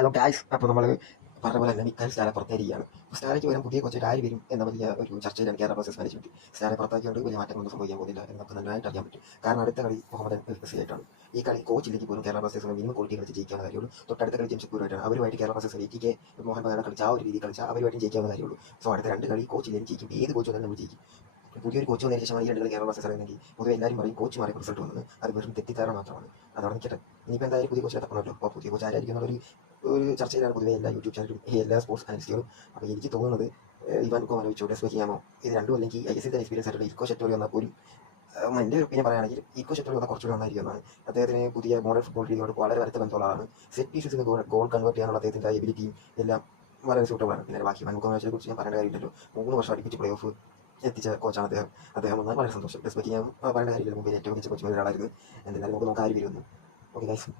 Hello guys, അപ്പോൾ നമ്മൾ പറഞ്ഞ പോലെ തന്നെ മിക്കാൽ സ്റ്റാരെ പുറത്തായിരിക്കുകയാണ്. അപ്പോൾ സ്റ്റാരയ്ക്ക് വരും പുതിയ കോച്ച് ആര് വരും എന്ന വലിയ ഒരു ചർച്ചയിലാണ് കേരള ബ്ലാസ്റ്റേഴ്സ് മാനേജ്മെന്റ്. സ്റ്റാരെ പുറത്താക്കിയോണ്ട് വലിയ മാറ്റങ്ങളൊന്നും സംഭവിക്കാൻ പോകുന്നില്ല എന്ന് നമുക്ക് നന്നായിട്ട് അറിയാൻ പറ്റും. കാരണം അടുത്ത കളി മുഹമ്മദൻ ആയിട്ടാണ്. ഈ കളി കോച്ച് ഇല്ലെങ്കിൽ പോലും കേരള ബ്ലാസ്റ്റേഴ്സിന് മിനിമം ക്വാളിറ്റി കളിച്ച് ജയിക്കാവുന്ന കാര്യമുള്ളൂ. തൊട്ടടുത്ത കളി ജംഷഡ്പൂരുമായിട്ടാണ്. അവരുമായിട്ട് കേരള ബ്ലാസ്റ്റേഴ്സ് എറ്റിക്ക് മോഹൻ ബഗാൻ കളിച്ച ആ ഒരു രീതി കളിച്ചാൽ അവരുമായിട്ട് ജയിക്കാവുന്ന കാര്യമുള്ളൂ. സോ അടുത്ത രണ്ട് കളി കോച്ച് ഇല്ലെങ്കിൽ ജയിക്കും. ഏത് കോച്ച് വന്നാലും നമ്മൾ ജയിക്കും. പുതിയൊരു കോച്ച് വന്നതിന് ശേഷമാണ് ഈ രണ്ട് കളി കേരള ബ്ലാസ്റ്റേഴ്സ് അറിയുന്നെങ്കിൽ പൊതുവെ എല്ലാവരും പറയും കോച്ച് മാറി റിസൾട്ട് വന്നത് അത് വെറും തെറ്റിദ്ധാരണ മാത്രമാണ്. അതവിടെ നിൽക്കട്ടെ. ഇനിയിപ്പോൾ എന്തായാലും പുതിയ കോച്ചിനെ തപ്പണമല്ലോ. അപ്പോൾ പുതിയ കോച്ച് ആരായിരിക്കും ഒരു ചർച്ചയിലാണ് പൊതുവെ എല്ലാ യൂട്യൂബ് ചാനലും എല്ലാ സ്പോർട്സ് അനലിസ്റ്റുകളും. അപ്പോൾ എനിക്ക് തോന്നുന്നത് ഇവാൻ കോമനോവിച്ചോ ഡെസ്ബെ കിയാമോ ഇത് രണ്ടും അല്ലെങ്കിൽ ഐ എസ് എൽ എക്സ്പീരിയൻസ് ആയിട്ടുള്ള ഇക്കോ ഷെറ്റോറി വന്നാൽ പോലും എൻ്റെ ഒരു ഒപ്പീനിയൻ പറയുകയാണെങ്കിൽ ഇക്കോ ഷെറ്റോറി വന്നാൽ കുറച്ചുകൂടി നന്നായിരിക്കും എന്നാണ്. അദ്ദേഹത്തിന് പുതിയ മോഡേൺ ഫുട്ബോൾ രീതിയോട് വളരെ അടുത്ത ബന്ധമുള്ള ആളാണ്. സെറ്റ് പീസസിന് ഗോൾ കൺവേർട്ട് ചെയ്യാനുള്ള അദ്ദേഹത്തിൻ്റെ എബിലിറ്റിയും എല്ലാം വളരെ സൂട്ടബിളാണ്. പിന്നെ ബാക്കി ഇവാൻ കോമനോവിച്ചിനെ കുറിച്ച് ഞാൻ പറയേണ്ട കാര്യമില്ലല്ലോ. 3 വർഷം അടുപ്പിച്ച് പ്ലേ ഓഫ് എത്തിച്ച കോച്ചാണ് അദ്ദേഹം വന്നാൽ വളരെ സന്തോഷം. ഡെസ്ബെ കിയാം പറയേണ്ട കാര്യമില്ല. മുമ്പേ ഏറ്റവും മികച്ച കോച്ചുമാരിൽ ഒരാളായിരുന്നു. എന്തായാലും നമുക്ക് നോക്കാം ആര് വരുമെന്ന്. Okay guys.